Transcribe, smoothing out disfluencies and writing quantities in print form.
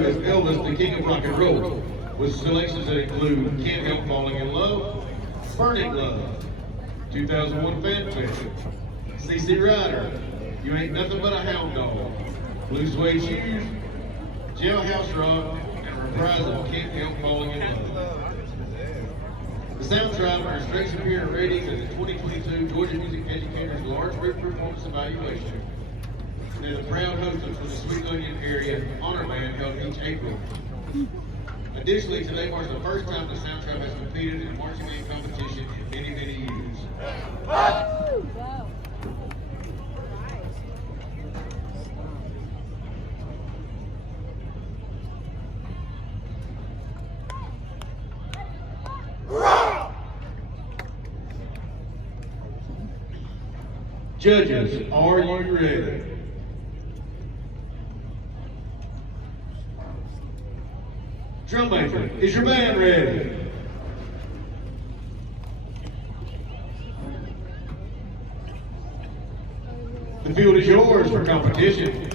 As Elvis, the king of rock and roll, with selections that include Can't Help Falling in Love, Burning Love, 2001 Fan Fest, CC Rider, You Ain't Nothing But a Hound Dog, Blue Suede Shoes, Jailhouse Rock, and a reprise of Can't Help Falling in Love. The Soundtrack earned straight superior ratings at the 2022 Georgia Music Educators Large Group Performance Evaluation. They're the proud hostess for the Sweet Onion Area Honor Band held each April. Additionally, today marks the first time the Soundtrack has competed in a marching band competition in many, many years. Judges, are you ready? Drum major, is your band ready? The field is yours for competition.